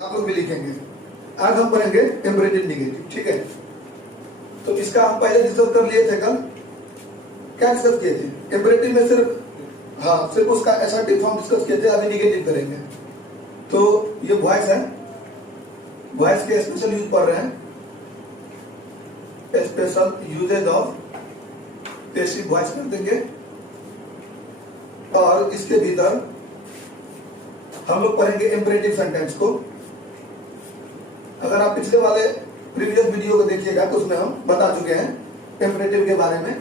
आप लोग भी लिखेंगे। आज हम पढ़ेंगे इम्परेटिव नेगेटिव, ठीक है। तो इसका हम पहले डिस्कस कर लिए थे। कल क्या डिस्कस किए थे? इम्परेटिव में सिर्फ उसका असर्टिव फॉर्म डिस्कस किए थे। अभी नेगेटिव करेंगे। तो ये वॉइस है, वॉइस के स्पेशल यूज पढ़ रहे हैं, special uses of passive voice कर देंगे। और इसके भीतर हम लोग पढ़ेंगे इम्परेटिव सेंटेंस को। अगर आप पिछले वाले प्रीवियस वीडियो को देखिएगा तो उसमें हम बता चुके हैं इम्परेटिव के बारे में।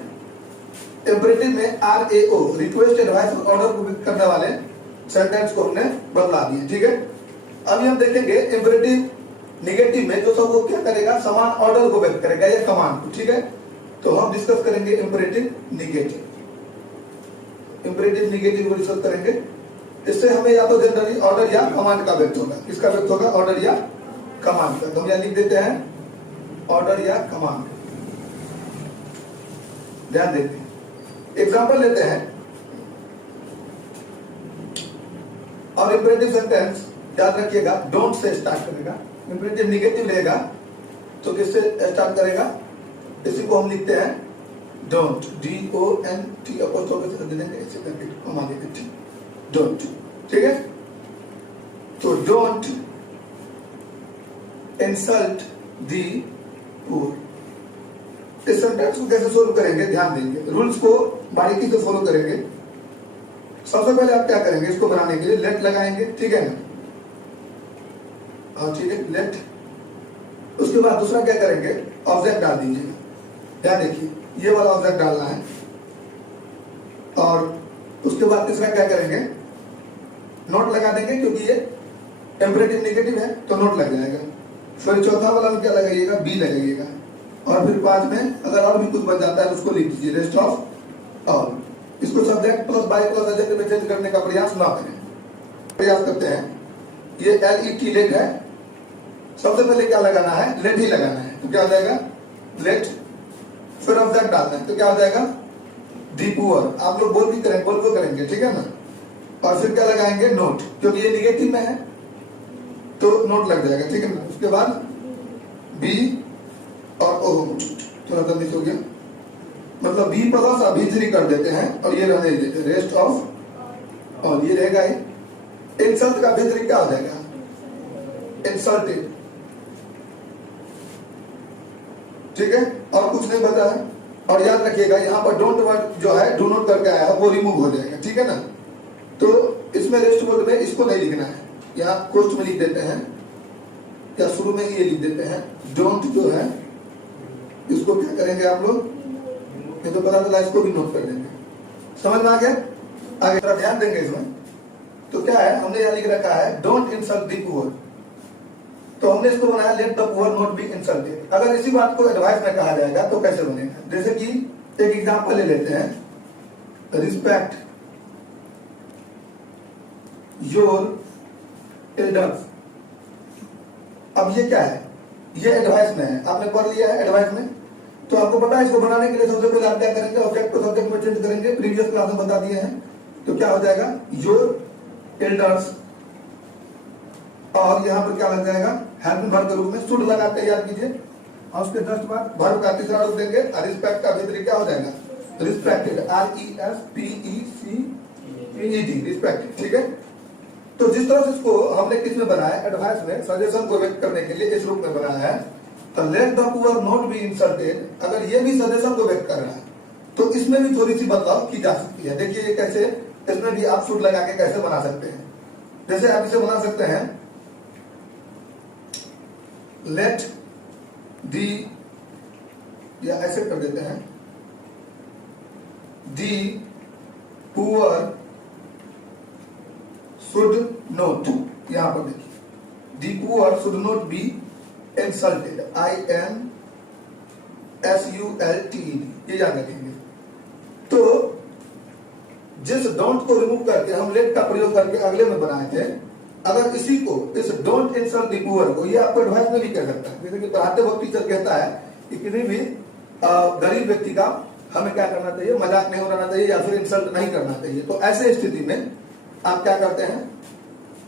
इम्परेटिव में RAO रिक्वेस्ट, एडवाइस और ऑर्डर को व्यक्त करने वाले सेंटेंस को हमने बदला दिए, ठीक है। अभी हम देखेंगे इम्परेटिव नेगेटिव में जो सब वो क्या करेगा, समान ऑर्डर को व्यक्त करेगा या कमांड को, ठीक है। तो हम डिस्कस करेंगे इम्परेटिव नेगेटिव। इम्परेटिव नेगेटिव को डिस्कस करेंगे। इससे हमें या तो जनरली ऑर्डर या कमांड का व्यक्त होगा। किसका व्यक्त होगा? ऑर्डर या कमांड का। तो हम यहां लिख देते हैं ऑर्डर या कमांड। ध्यान देते हैं, एग्जांपल लेते हैं। और इम्परेटिव सेंटेंस याद रखिएगा डोंट से स्टार्ट करेगा। इम्परेटिव नेगेटिव रहेगा तो किससे स्टार्ट करेगा? इसी को हम लिखते हैं डोंट, DONT अपोस्ट्रोफ से दे देंगे, ऐसे करके कमा देंगे डोंट, ठीक है। तो डोंट इंसल्ट दी पुअर। इस सेंटेंस को कैसे सोल्व करेंगे ध्यान देंगे, रूल्स को बारीकी से फॉलो करेंगे। सबसे पहले आप क्या करेंगे, इसको बनाने के लिए लेट लगाएंगे, ठीक है ना। हाँ ठीक है, लेट। उसके बाद दूसरा क्या करेंगे, ऑब्जेक्ट डाल दीजिएगा। ध्यान देखिए, ये वाला ऑब्जेक्ट डालना है। और उसके बाद तीसरा क्या करेंगे, नोट लगा देंगे, क्योंकि ये इम्परेटिव नेगेटिव है तो नोट लग जाएगा। फिर चौथा वाला में क्या लगाइएगा, बी लगाइएगा। और फिर 5 में अगर और भी कुछ बच जाता है तो उसको लिख दीजिए रेस्ट ऑफ ऑल। इसको subject plus by plus adjective में चेंज करने का प्रयास ना करें। प्रयास करते हैं। ये LET लेट है। सबसे पहले क्या लगाना है, लेट ही लगाना है। तो क्या हो जाएगा, लेट। फिर ऑब्जेक्ट डालना है तो क्या हो जाएगा, दी पुअर। आप लोग बोल भी करेंगे, बोल को करेंगे, ठीक है ना। और फिर क्या लगाएंगे, नोट, क्योंकि ये निगेटिव में है तो नोट लग जाएगा, ठीक है ना। उसके बाद बी और ओ, थोड़ा जल्दी से हो गया, मतलब बी प्लस और B3 कर देते हैं और ये रहने देते हैं रेस्ट ऑफ ऑल। ये रहेगा इंसल्ट का B3 क्या हो जाएगा, इंसल्टेड, ठीक है। और कुछ नहीं बता है। और याद रखिएगा यहाँ पर डोंट वर्ड जो है डू नॉट करके आया है वो रिमूव हो जाएगा, ठीक है ना। तो इसमें रेस्ट वर्ड में इसको नहीं लिखना है, यहाँ कोष्ट में लिख देते हैं या शुरू में ये लिख देते हैं। डोंट जो है इसको क्या करेंगे आप लोग, ये तो पता चला, इसको भी नोट कर देंगे। समझ में आ गया? आगे थोड़ा ध्यान देंगे इसमें। तो क्या है, हमने यहाँ लिख रखा है डोंट इंसल्ट दी पुअर। तो हमने इसको बनाया let the poor not be insulted. अगर इसी बात को एडवाइस में कहा जाएगा तो कैसे बनेगा, जैसे कि एक एग्जांपल ले लेते हैं, रिस्पेक्ट योर एल्डर्स। अब ये क्या है, ये एडवाइस में है, आपने पढ़ लिया है एडवाइस में। तो आपको पता है इसको बनाने के लिए सबसे पहले आप क्या करेंगे, ऑब्जेक्ट को सब्जेक्ट में चेंज करेंगे। प्रीवियस क्लास में बता दिए हैं। तो क्या हो जाएगा, योर एल्डर्स। और यहाँ पर क्या लग जाएगा, हेल्पिंग वर्ब के रूप में शुड लगाते हैं, याद कीजिए। और उसके जस्ट बाद वर्ब का तीसरा रूप देंगे। रिस्पेक्ट का भीतरी क्या हो जाएगा, रिस्पेक्टेड, RESPECTED, रिस्पेक्टेड, ठीक है। तो जिस तरह से इसको हमने किसमें बनाया, एडवाइस में, सजेशन को व्यक्त करने के लिए इस रूप में बनाया है। तो let the poor not be insulted, अगर ये भी सजेशन को व्यक्त कर रहा है तो इसमें भी थोड़ी सी बदलाव की जा सकती है। देखिए ये कैसे, इसमें भी आप शुड लगा के कैसे बना सकते हैं। जैसे आप इसे बना सकते हैं, लेट दी, या ऐसे कर देते हैं, दी पुअर शुड नोट। यहां पर देखिए, the poor should not be insulted, INSULTED, ये याद रखेंगे। तो जिस डोंट को रिमूव करके हम लेट का प्रयोग करके अगले में बनाए थे, अगर इसी को, इस डोंट इंसल्ट दी पुअर को, ये आपको एडवाइस में भी कह सकता है। जैसे कि पढ़ाते वक्त टीचर कहता है कि किसी भी गरीब व्यक्ति का हमें क्या करना चाहिए, मजाक नहीं उड़ाना चाहिए या फिर इंसल्ट नहीं करना चाहिए। तो ऐसे स्थिति में आप क्या करते हैं,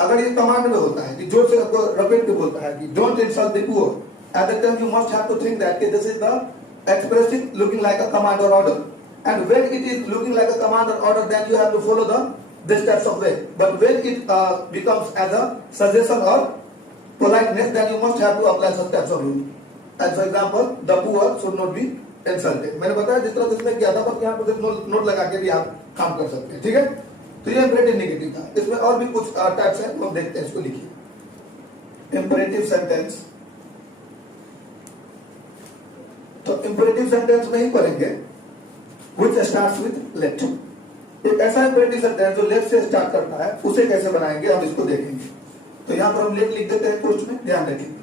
अगर ये कमांड में होता है कि जोर से आपको रपेट के बोलता है कि don't insult the poor, at the time you must have to think that this is the expressive looking like a command or order, and when it is looking like a command or order, then you have to follow this steps of way. But when it becomes as a suggestion or politeness, then you must have to apply some steps of rule. As for example, the poor should not be insulted. मैंने बताया जिस तरह इसमें किया था, बस यहाँ पर नोट लगा के भी आप काम कर सकते हैं, ठीक है। तो ये इंपरेटिव नेगेटिव था। इसमें और भी कुछ टाइप्स हैं, हम देखते हैं। इसको लिखिए, इंपरेटिव सेंटेंस। तो इंपरेटिव सेंटेंस में ही पढ़ेंगे which starts with let। एक ऐसा इंपरेटिव सेंटेंस जो लेट से स्टार्ट करता है, उसे कैसे बनाएंगे हम इसको देखेंगे। तो यहाँ पर हम लेट लिख देते हैं पोस्ट में, ध्यान रखिए।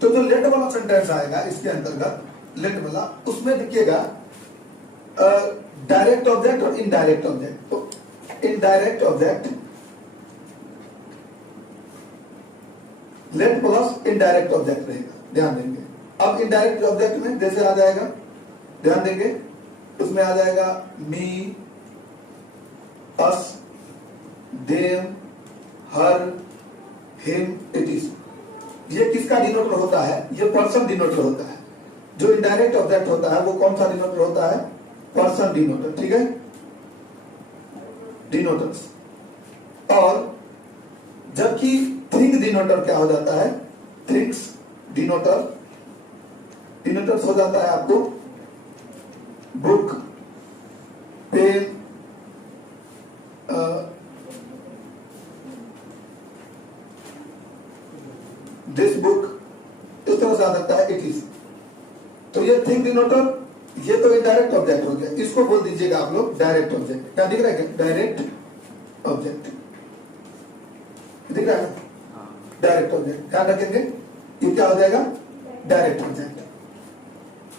तो जो लेट वाला सेंटेंस आएगा इसके अंतर्गत, लेट वाला, उसमें देखिएगा डायरेक्ट ऑब्जेक्ट और इनडायरेक्ट ऑब्जेक्ट। तो indirect object, late plus indirect object रहेगा, ध्यान देंगे। अब इनडायरेक्ट ऑब्जेक्ट में जैसे आ जाएगा, ध्यान देंगे, उसमें आ जाएगा me, us, them, her, him, it is. ये किसका डिनोटर होता है? ये पर्सन डिनोटर होता है। जो इनडायरेक्ट ऑब्जेक्ट होता है वो कौन सा डिनोटर होता है? पर्सन डिनोटर, ठीक है, डिनोटर्स। और जबकि थिंग डिनोटर क्या हो जाता है? थिंग्स डिनोटर, डिनोटर्स हो जाता है आपको बुक, पेन, दिस बुक, इस तरह से आ जाता है इट इज। तो ये थिंग डिनोटर, ये तो इनडायरेक्ट ऑब्जेक्ट हो गया। इसको बोल दीजिएगा आप लोग डायरेक्ट ऑब्जेक्ट। क्या दिख रहा है? डायरेक्ट ऑब्जेक्ट दिख रहा है, डायरेक्ट ऑब्जेक्ट। ध्यान रखेंगे, ये क्या हो जाएगा? Direct object.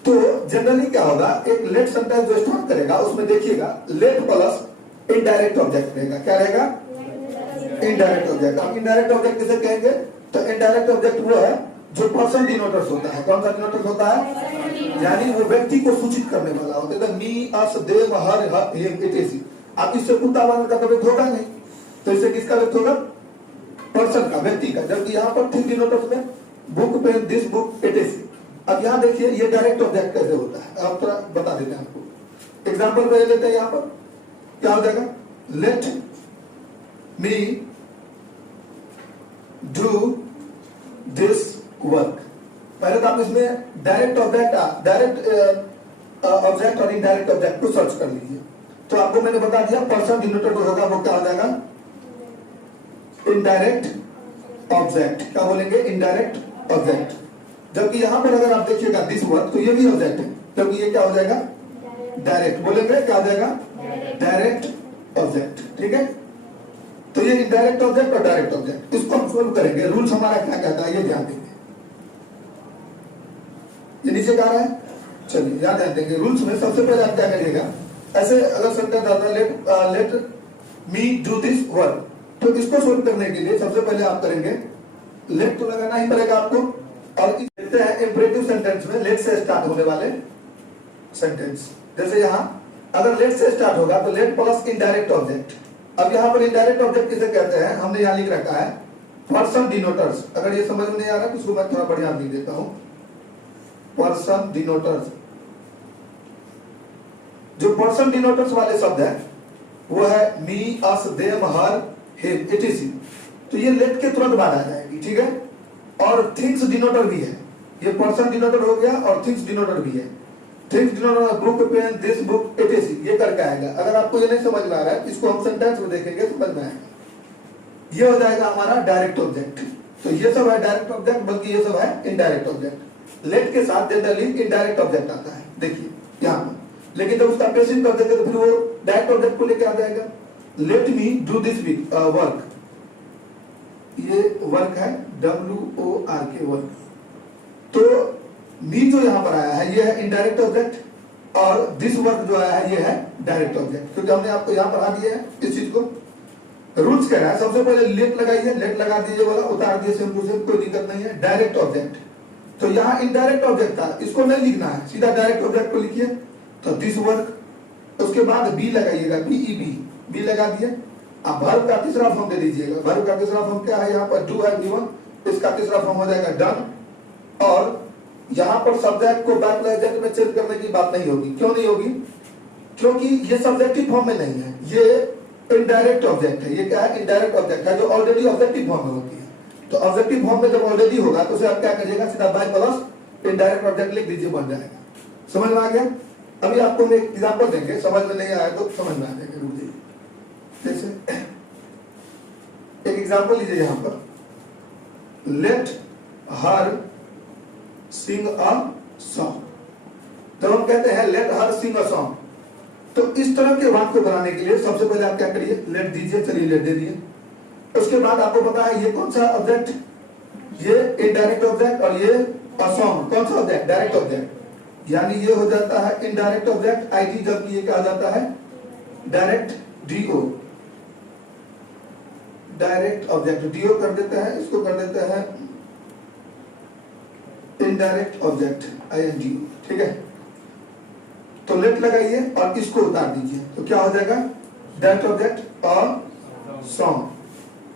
तो जनरली क्या होगा, एक लेट सेंटेंस जो स्टार्ट करेगा उसमें देखिएगा लेट प्लस इनडायरेक्ट ऑब्जेक्ट रहेगा। क्या रहेगा? Indirect object. अब इनडायरेक्ट ऑब्जेक्ट किसे कहेंगे? तो इनडायरेक्ट ऑब्जेक्ट वो है जो पर्सन डिनोटर्स होता है। कौन सा डिनोटर्स होता है? यानी वो व्यक्ति को सूचित करने वाला होता है। Me, us, them, her, him, it is. अब इससे कुत्ता वाले का तो व्यक्त होगा नहीं, तो इससे किसका व्यक्त होगा? पर्सन का, व्यक्ति का। जबकि यहाँ पर थिंग डिनोटर्स में book, pen, this book, it is. अब यहाँ देखिए ये डायरेक्ट ऑब्जेक्ट कैसे होता है, अब थोड़ा बता देते हैं आपको। एग्जाम्पल पहले लेते हैं। यहाँ पर क्या हो जाएगा? Let me do this work. पहले तो आप इसमें डायरेक्ट ऑब्जेक्ट और इनडायरेक्ट ऑब्जेक्ट को सर्च कर लीजिए। तो आपको मैंने बता दिया पर्सन डिनोटर होगा, वो क्या हो जाएगा? Indirect object. क्या बोलेंगे? Indirect object. जबकि यहां पर अगर आप देखिएगा दिस वर्क, तो ये भी ऑब्जेक्ट है, जबकि ये क्या हो जाएगा? डायरेक्ट। बोलेंगे क्या हो जाएगा? डायरेक्ट ऑब्जेक्ट, ठीक है। तो ये इनडायरेक्ट ऑब्जेक्ट और डायरेक्ट ऑब्जेक्ट, इसको हम सोल्व करेंगे। रूल्स हमारा क्या कहता है ये ध्यान देंगे। ये नीचे कह रहा है, चलिए याद देंगे। रूल्स में सबसे पहले आप क्या करिएगा, ऐसे अगर सेंटेंस आता है let me do this work, तो इसको सोल्व करने के लिए सबसे पहले आप करेंगे लेट तो लगाना ही पड़ेगा आपको। और देखते हैं इंपरेटिव सेंटेंस में लेट से स्टार्ट होने वाले सेंटेंस। जैसे यहाँ अगर लेट से स्टार्ट होगा तो लेट प्लस इनडायरेक्ट ऑब्जेक्ट। अब यहाँ पर इनडायरेक्ट ऑब्जेक्ट किसे कहते हैं? हमने यहाँ लिख रखा है पर्सन डिनोटर्स। अगर ये समझ में नहीं आ रहा तो इसको मैं थोड़ा बढ़िया लिख देता हूँ। पर्सन डिनोटर्स, जो पर्सन डिनोटर्स वाले शब्द है वो है me, us, them, her, him, it is. तो ये लेट के तुरंत बाद आ जाएगी, ठीक है। और थिंग्स डिनोटर भी है, ये पर्सन डिनोटर हो गया और थिंग्स डिनोटर भी है। Things denoter book, pen, this book, it is, ये करके आएगा। अगर आपको ये नहीं समझ में आ रहा है, इसको हम सेंटेंस में देखेंगे, समझ में आएगा। ये हो जाएगा हमारा डायरेक्ट ऑब्जेक्ट। तो ये सब है डायरेक्ट ऑब्जेक्ट, बल्कि ये सब है इनडायरेक्ट ऑब्जेक्ट। लेट के साथ जनरली इनडायरेक्ट ऑब्जेक्ट आता है, देखिए यहाँ पर। लेकिन जब उसका पेसिव कर देंगे तो फिर वो डायरेक्ट ऑब्जेक्ट को लेके आ जाएगा। Let me do this work, ये वर्क है WORK वर्क। तो मी जो यहाँ पर आया है ये है इनडायरेक्ट ऑब्जेक्ट, और दिस वर्क जो आया है ये है डायरेक्ट ऑब्जेक्ट। क्योंकि हमने आपको यहाँ पर आ दिया है इस चीज को। रूल्स कह रहा है सबसे पहले लेट लगाइए, लेट लगा दीजिए वाला, उतार दिए सिंपल से, कोई दिक्कत नहीं है। डायरेक्ट ऑब्जेक्ट, तो यहाँ इनडायरेक्ट ऑब्जेक्ट था, इसको नहीं लिखना है, सीधा डायरेक्ट ऑब्जेक्ट को लिखिए। तो दिस वर्क, उसके बाद बी लगाइएगा, BEB, बी लगा दिए। आप वर्ब का तीसरा फॉर्म दे दीजिएगा। वर्ब का तीसरा फॉर्म क्या है, यहाँ पर डू है गिवन, इसका तीसरा फॉर्म हो जाएगा डन। और यहाँ पर सब्जेक्ट को बैक एजेंट में चेंज करने की बात नहीं होगी। क्यों नहीं होगी? क्योंकि ये सब्जेक्टिव फॉर्म में नहीं है, ये इनडायरेक्ट ऑब्जेक्ट है। ये क्या है? इनडायरेक्ट ऑब्जेक्ट है जो ऑलरेडी ऑब्जेक्टिव फॉर्म में होती है। तो ऑब्जेक्टिव फॉर्म में जब ऑलरेडी होगा तो उसे आप क्या करिएगा, सीधा बाय प्लस इनडायरेक्ट ऑब्जेक्ट लिख दीजिए, बन जाएगा। समझ में आ गया? अभी आपको हम एक एग्जांपल देंगे, समझ में नहीं आया तो समझ में आ जाएगा। रुक जाइए, जैसे एक एग्जांपल लीजिए यहाँ पर, let her Singh a song. जब हम कहते हैं let her Singh a song, तो इस तरह के वाक्य को बनाने के लिए सबसे पहले आप क्या करिए, लेट दीजिए, चलिए लेट दे दिए। उसके बाद आपको पता है ये कौन सा ऑब्जेक्ट, ये इनडायरेक्ट ऑब्जेक्ट, और ये अ सॉन्ग कौन सा ऑब्जेक्ट, डायरेक्ट ऑब्जेक्ट। यानी ये हो जाता है इनडायरेक्ट ऑब्जेक्ट आईडी, जबकि ये क्या हो जाता है, direct DO, direct object. DO कर देता है, इसको कर देता है इनडायरेक्ट ऑब्जेक्ट आईएनजी। ठीक है, तो लेट लगाइए और इसको उतार दीजिए, तो क्या हो जाएगा, डायरेक्ट ऑब्जेक्ट और सॉन्ग।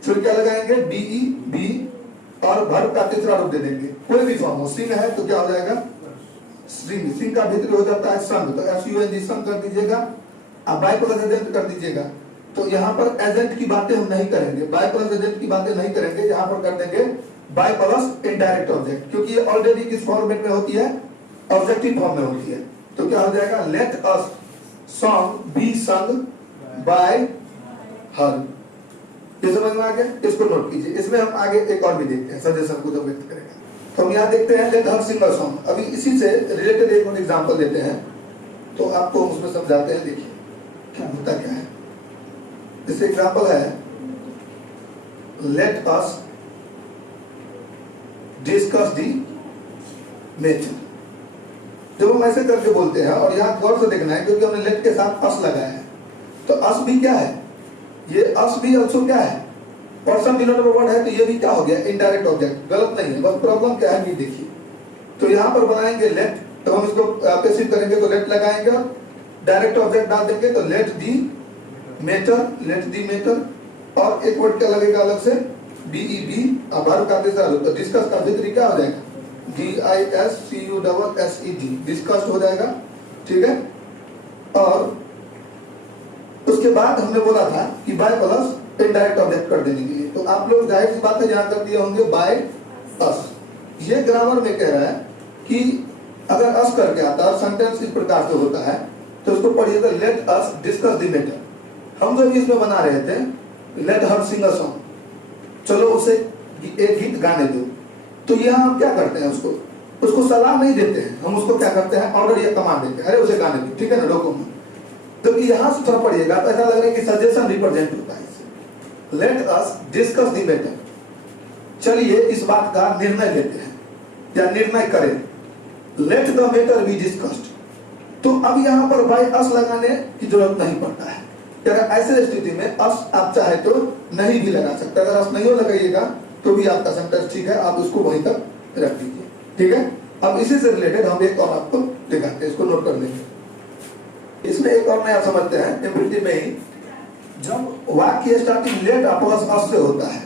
फिर क्या लगाएंगे, बीई बी, और वर्ब का तीसरा रूप दे देंगे, कोई भी फॉर्म हो। सिंग है तो क्या हो जाएगा, स्ट्रिंग। सिंग का भीतर हो जाता है संग, तो SUNG संग कर दीजिएगा। अब बाय प्लस एजेंट कर दीजिएगा। तो यहाँ पर एजेंट की बातें हम नहीं करेंगे, बाय प्लस एजेंट की बातें नहीं करेंगे, यहाँ पर कर देंगे बाय प्लस इनडायरेक्ट ऑब्जेक्ट, क्योंकि ये ऑलरेडी किस फॉर्मेट में होती है, ऑब्जेक्टिव फॉर्म में होती है। तो क्या हो जाएगा, let us song be sung by her. ये समझ में आ गया? इसको नोट कीजिए। इसमें हम आगे एक और भी देखते हैं, सजेशन को जब व्यक्त करेंगे। तो हम यहाँ देखते हैं let her Singh a song. अभी इसी से रिलेटेड एक और एग्जांपल देते हैं, तो आपको उसमें समझाते हैं। देखिए क्या होता क्या है। जैसे एग्जांपल है, let us discuss the nature. जब हम ऐसे करके बोलते हैं, और यहाँ गौर से देखना है क्योंकि हमने लेट के साथ अस लगाया है, तो अस भी क्या है, ये अस भी ऑल्सो क्या है, पर्सन डिनोटेड वर्ड है, तो ये भी क्या हो गया, इनडायरेक्ट ऑब्जेक्ट। गलत नहीं है, बस प्रॉब्लम क्या है, ये देखिए। तो यहाँ पर बनाएंगे लेट, तो हम इसको पैसिव करेंगे तो लेट लगाएंगे, और डायरेक्ट ऑब्जेक्ट डाल देंगे तो let the matter, let the matter. और एक वर्ड क्या लगेगा अलग से, बीईबी, अब वर्ब का तीसरा रूप, तो डिस्कस का भीतरी क्या हो जाएगा, DISCUSSED, डिस्कस्ड हो जाएगा। ठीक है, और उसके बाद हमने बोला था कि बाय प्लस इनडायरेक्ट ऑब्जेक्ट कर देने के लिए, तो आप लोग जाहिर सी बात है यहाँ कर दिए होंगे बाय अस। ये ग्रामर में कह रहा है कि अगर अस करके आता है, सेंटेंस इस प्रकार से होता है, तो उसको पढ़िएगा let us discuss the matter. हम जो भी इसमें बना रहे थे, let her Singh a song, चलो उसे एक गीत गाने दो, तो यहाँ हम क्या करते हैं, उसको सलाह नहीं देते हैं, हम उसको क्या करते हैं, ऑर्डर या कमांड देते हैं, अरे उसे गाने दो, ठीक है ना, रोको मत। जबकि यहाँ से थोड़ा पढ़िएगा तो ऐसा लग रहा है कि सजेशन रिप्रेजेंट होता है इससे। Let us discuss the matter, चलिए इस बात का निर्णय लेते हैं या निर्णय करें। Let the matter be discussed, तो अब यहाँ पर बाय अस लगाने की जरूरत नहीं पड़ता है। अगर ऐसे स्थिति में अस आप चाहे तो नहीं भी लगा सकते, अगर अस नहीं लगाइएगा तो भी आपका सेंटेंस ठीक है, आप उसको वहीं तक रख दीजिए। ठीक है, अब इसी से रिलेटेड हम एक और आपको दिखाते हैं, इसको नोट कर लेंगे। इसमें एक और नया समझते हैं, इम्परेटिव में ही जब वाक्य स्टार्टिंग लेट प्लस अस से होता है,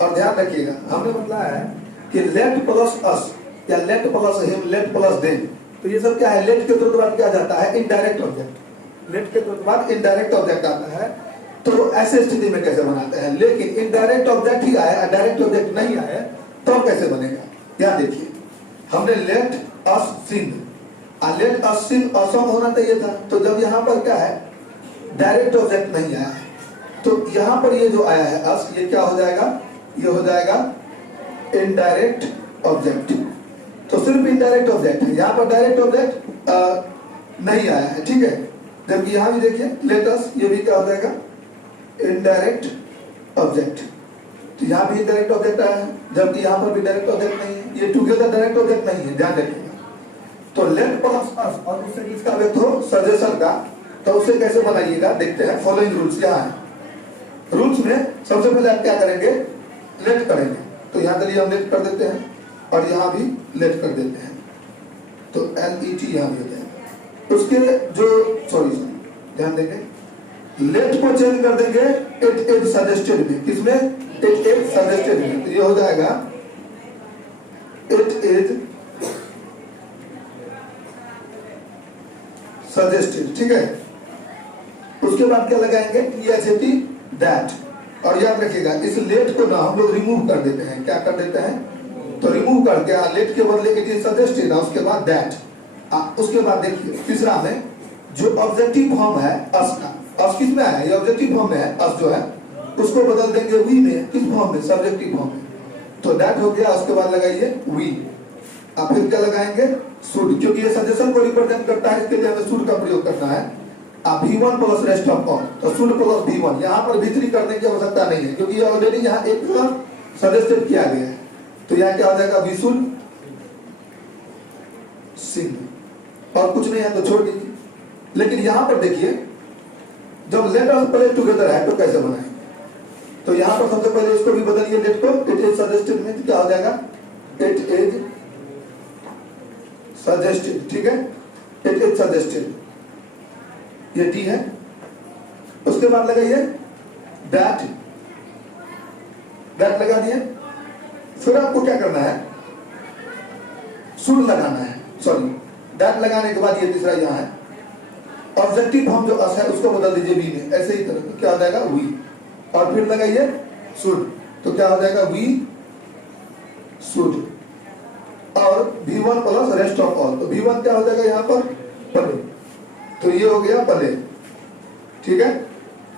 और ध्यान रखिएगा हमने बताया है कि लेट प्लस अस या late plus him, late plus them, तो ये सब क्या है, लेट के तुरंत बाद क्या जाता है, इनडायरेक्ट ऑब्जेक्ट। लेट के तुरंत बाद इनडायरेक्ट ऑब्जेक्ट आता है, तो ऐसे स्थिति में कैसे बनाते हैं। लेकिन इनडायरेक्ट ऑब्जेक्ट ही आया, डायरेक्ट ऑब्जेक्ट नहीं आया, तो कैसे बनेगा। यहाँ देखिए, हमने लेट अस सिंग, लेट अस सिंग असम होना चाहिए था, तो जब यहाँ पर क्या है, डायरेक्ट ऑब्जेक्ट नहीं आया है, तो यहाँ पर ये जो आया है अस, ये क्या हो जाएगा, ये हो जाएगा इनडायरेक्ट ऑब्जेक्ट। तो सिर्फ इनडायरेक्ट ऑब्जेक्ट है, यहाँ पर डायरेक्ट ऑब्जेक्ट नहीं आया है। ठीक है, जबकि यहाँ भी देखिए लेट अस, ये भी क्या हो जाएगा, इनडायरेक्ट ऑब्जेक्ट। तो यहाँ भी डायरेक्ट ऑब्जेक्ट आया है, जबकि यहाँ पर भी डायरेक्ट ऑब्जेक्ट नहीं है, ये टुगेदर डायरेक्ट ऑब्जेक्ट नहीं है, ध्यान रखिएगा। तो लेट प्लस अस और उससे इसका व्यक्त हो सजेशन का, तो उसे कैसे बनाइएगा देखते हैं। फॉलोइंग रूल्स यहाँ है। रूल्स में सबसे पहले आप क्या करेंगे, लेट करेंगे, तो यहाँ चलिए हम लेट कर देते हैं, और यहाँ भी लेट कर देते हैं, तो LET यहाँ भी हो जाएगा। उसके जो सॉरी ध्यान देंगे, लेट को चेंज कर देंगे इट इज सजेस्टेड में, किसमें? इट इज सजेस्टेड में। तो ये हो जाएगा इट इज सजेस्टेड, ठीक है। उसके बाद क्या लगाएंगे? T that. और याद रखिएगा इस लेट को ना हम लोग रिमूव कर देते हैं। क्या कर देते हैं? तो रिमूव करके लेट के बदले इट इज सजेस्टेड, उसके बाद दैट। उसके बाद देखिए तीसरा में जो ऑब्जेक्टिव फॉर्म है अस का, अस किस में है? ये ऑब्जेक्टिव फॉर्म में है, अस जो है उसको बदल देंगे वी में। किस फॉर्म में? सब्जेक्टिव फॉर्म में। तो दैट हो गया, उसके बाद लगाइए वी। अब फिर क्या लगाएंगे? शुड, क्योंकि ये सजेशन को रिप्रेजेंट करता है, इसके लिए हमें शुड का प्रयोग करना है। अब V1 plus rest of all, तो शुड प्लस V1। यहाँ पर V3 करने की आवश्यकता नहीं है, क्योंकि ऑलरेडी यहाँ एक सजेस्टेड किया गया है। तो यहाँ क्या हो जाएगा? वी शुड सिंग, और कुछ नहीं है तो छोड़ दीजिए। लेकिन यहाँ पर देखिए जब लेट अस प्ले टुगेदर है तो कैसे बनाएंगे? तो यहाँ पर सबसे पहले इसको भी बदलिए, लेट को इट इज सजेस्टेड में क्या हो जाएगा? इट इज सजेस्टेड, ठीक है। इट इज सजेस्टेड, ये टी है। उसके बाद लगाइए दैट, दैट लगा दिए। फिर आपको क्या करना है? शुड लगाना है, सॉरी दैट लगाने के बाद ये तीसरा यहाँ है ऑब्जेक्टिव फॉर्म जो अस है उसको बदल दीजिए वी में। ऐसे ही तरह क्या हो जाएगा? वी। और फिर लगाइए शुड, तो क्या हो जाएगा? We should. और V1 plus rest of all, तो V1 क्या हो जाएगा यहाँ पर? प्ले। तो ये हो गया प्ले, ठीक है।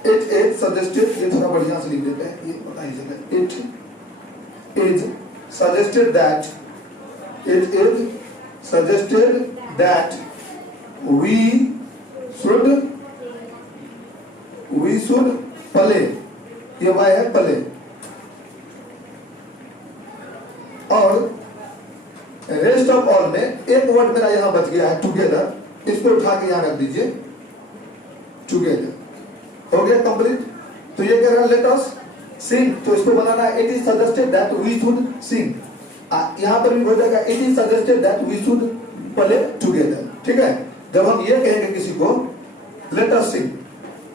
इट इज सजेस्टेड, ये थोड़ा बढ़िया से लिख देते हैं, ये बताइए। It is suggested that, it is suggested that we should play, ये वाई है प्ले। और रेस्ट ऑफ ऑल में एक वर्ड मेरा यहां बच गया है टुगेदर, इसको उठा के यहां रख दीजिए, टुगेदर। हो गया कंप्लीट। तो ये कह रहा है लेट अस सिंग, तो इसको बनाना है it is suggested that we should sing. यहां पर भी हो जाएगा it is suggested that we should play together, ठीक है। जब हम ये कहेंगे किसी को लेट अस सिंग,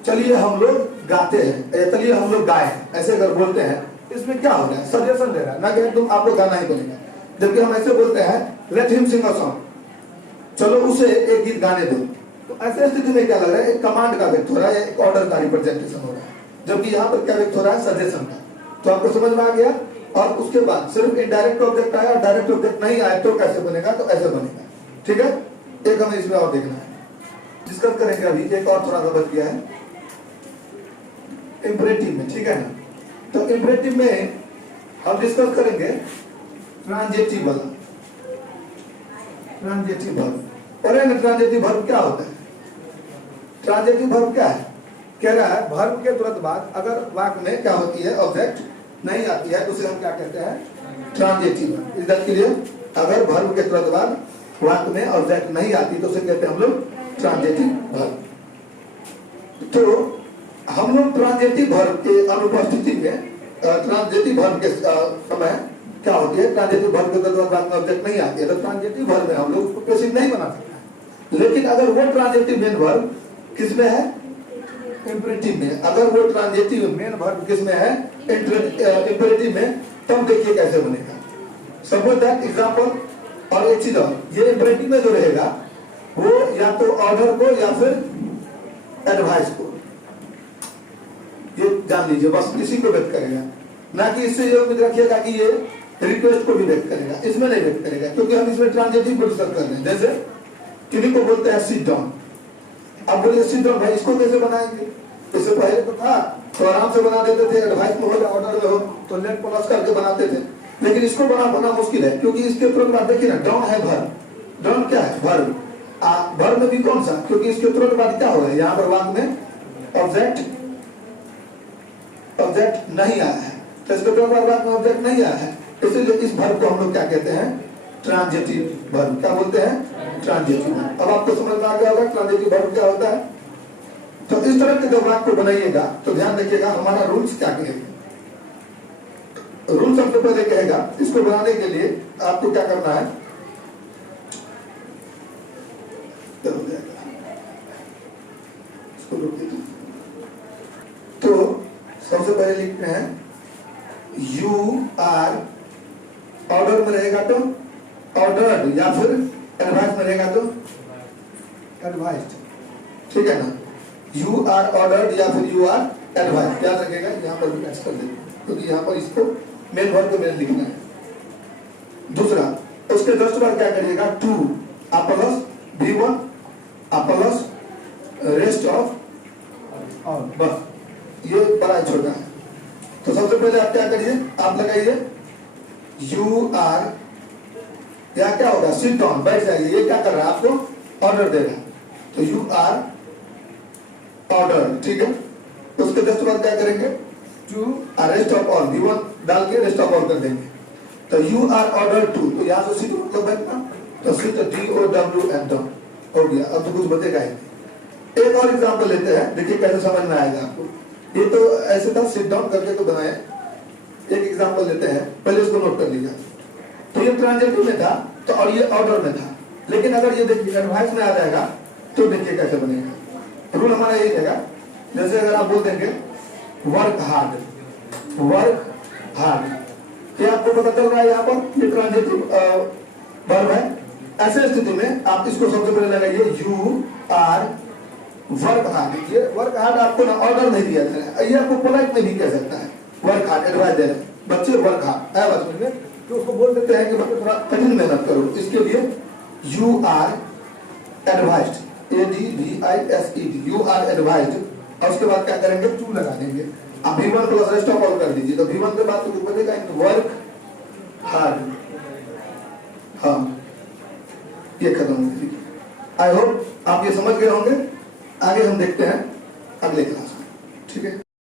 चलिए हम लोग गाते हैं, चलिए हम लोग गाएं, ऐसे अगर बोलते हैं इसमें क्या हो रहा है? सजेशन दे रहा है, ना कि तुम आपको गाना ही पड़ेगा। जबकि हम ऐसे बोलते हैं let him Singh a song, चलो उसे एक गीत गाने दो, तो ऐसे स्थिति में क्या लग रहा है? एक कमांड का व्यक्त हो रहा है, एक ऑर्डर का रिप्रेजेंटेशन हो रहा है। जबकि यहाँ पर क्या व्यक्त हो रहा है? सजेशन का। तो आपको समझ में आ गया। और उसके बाद सिर्फ इनडायरेक्ट ऑब्जेक्ट आया, डायरेक्ट ऑब्जेक्ट नहीं आया तो कैसे बनेगा? तो ऐसे बनेगा, ठीक है। एक हमें इसमें और देखना है, डिस्कस करेंगे अभी। एक और थोड़ा सा बच गया है इंपरेटिव में, ठीक है ना। तो इंपरेटिव में हम डिस्कस करेंगे ट्रांजेटिव वाला, ट्रांजेटिव वर्ब। और ट्रांजेटिव वर्ब क्या होता है? ट्रांजेटिव वर्ब क्या है? कह रहा है वर्ब के तुरंत बाद अगर वाक्य में क्या होती है? ऑब्जेक्ट नहीं आती है तो उसे हम क्या कहते हैं? Transitive verb. Is that clear? अगर वर्ब के तुरंत बाद वाक्य में ऑब्जेक्ट नहीं आती तो उसे कहते हैं हम लोग ट्रांजेटिव वर्ब। तो हम लोग ट्रांजेटिव वर्ब के अनुपस्थिति में, ट्रांजेटिव वर्ब के समय क्या होती है? ट्रांजेटिव वर्ब के तुरंत बाद ऑब्जेक्ट नहीं आती है तो ट्रांजेटिव वर्ब में हम लोग उसको पैसिव नहीं बना सकते। लेकिन अगर वो ट्रांजेटिव मेन वर्ब किसमें है? इंपरेटिव में। अगर वो ट्रांजेटिव मेन वर्ब किसमें है? इंपरेटिव में, तब देखिए कैसे बनेगा। सपोज दैट एग्जांपल, और एक चीज और, ये इंपरेटिव में जो रहेगा वो या तो ऑर्डर को या फिर एडवाइस को, ये जान लीजिए, बस इसी को व्यक्त करेगा, ना कि इससे ये उम्मीद रखिएगा कि ये रिक्वेस्ट को भी व्यक्त करेगा। इसमें नहीं व्यक्त करेगा, क्योंकि हम इसमें ट्रांजेटिव को डिस्कस कर रहे हैं। जैसे किन्हीं को बोलते हैं सिट डाउन, अब बोलिए सिट डाउन भाई, इसको कैसे बनाएंगे? इससे पहले तो था तो आराम से बना देते थे, एडवाइस में हो या ऑर्डर में हो तो लेट प्लस करके बनाते थे। लेकिन इसको बनाना मुश्किल है, क्योंकि इसके तुरंत बाद देखिए ना, डाउन है वर्ब। डाउन क्या है? वर्ब। वर्ब में भी कौन सा? क्योंकि इसके तुरंत बाद क्या हो रहा है? यहाँ पर वाक्य में ऑब्जेक्ट नहीं आया है, तो इसके तुरंत बाद वाक्य में ऑब्जेक्ट नहीं आया है, इसलिए इस वर्ब को हम लोग क्या कहते हैं? Transitive verb. क्या बोलते हैं? ट्रांजिटिव। अब आपको समझ में आ गया होगा ट्रांजिटिव वर्ब क्या होता है। तो इस तरह के जब वाक्य को बनाइएगा तो ध्यान रखिएगा हमारा रूल्स क्या कहेगा। रूल सबसे पहले कहेगा, इसको बनाने के लिए आपको क्या करना है? इसको रोकिए, आर ऑर्डर में रहेगा तो ऑर्डर्ड, या फिर एडवाइस में रहेगा तो एडवाइस्ड, ठीक है ना। यू आर ऑर्डर्ड या फिर यू आर एडवाइस, याद रखेगा। यहाँ पर भी ऐड कर देंगे क्योंकि यहाँ पर इसको मेन वर्ब को मेन लिखना है। दूसरा, उसके जस्ट बाद क्या करिएगा, two plus V1 plus rest of all, बस ये बड़ा छोटा है। तो सबसे पहले आप क्या करिए, आप लगाइए यू आर, या क्या होगा, सिट डाउन, बैठ जाइए। ये क्या कर रहा है, आपको ऑर्डर दे रहा है, तो यू आर ऑर्डर, ठीक है। उसके जस्ट बाद क्या करेंगे, to rest of all, V1 डाल के रेस्ट ऑफ ऑल कर देंगे। तो यू आर ऑर्डर टू, तो यहाँ से सिट मतलब बैठना, तो सिट DOW एंड डाउन हो गया। अब तो कुछ बचेगा ही। एक और एग्जांपल लेते हैं, देखिए कैसे समझ में आएगा आपको। ये तो ऐसे था, सिट डाउन करके तो बनाए। एक एग्जांपल लेते हैं, पहले इसको नोट कर लीजिए। तो ये ट्रांजिटिव में था, तो और ये ऑर्डर में था। लेकिन अगर ये देखिए एडवाइस में आ जाएगा तो देखिए कैसे बनेगा। रूल हमारा यही रहेगा, जैसे अगर आप बोल देंगे वर्क हार्ड, वर्क हार्ड, क्या आपको पता चल रहा है यहाँ पर ये ट्रांजिटिव वर्ब है। ऐसे स्थिति में आप इसको सबसे पहले लगाइए यू आर वर्क हार्ड। ये वर्क हार्ड आपको ना ऑर्डर नहीं दिया जा रहा है, ये आपको पोलाइट में भी कह सकता है। वर्क हार्ड एडवाइस दे रहे हैं, बच्चे वर्क हार्ड है बस में, तो उसको बोल देते हैं कि बच्चे थोड़ा कठिन मेहनत करो। इसके लिए you are advised, ADVISED, you are advised. और उसके बाद क्या करेंगे, टू लगा देंगे। आप V1 plus rest of all कर दीजिए, तो V1 के बाद तो कुछ बचेगा, वर्क हार्ड। हाँ, ये खत्म हो गई। आई होप आप ये समझ गए होंगे। आगे हम देखते हैं अगले क्लास में, ठीक है।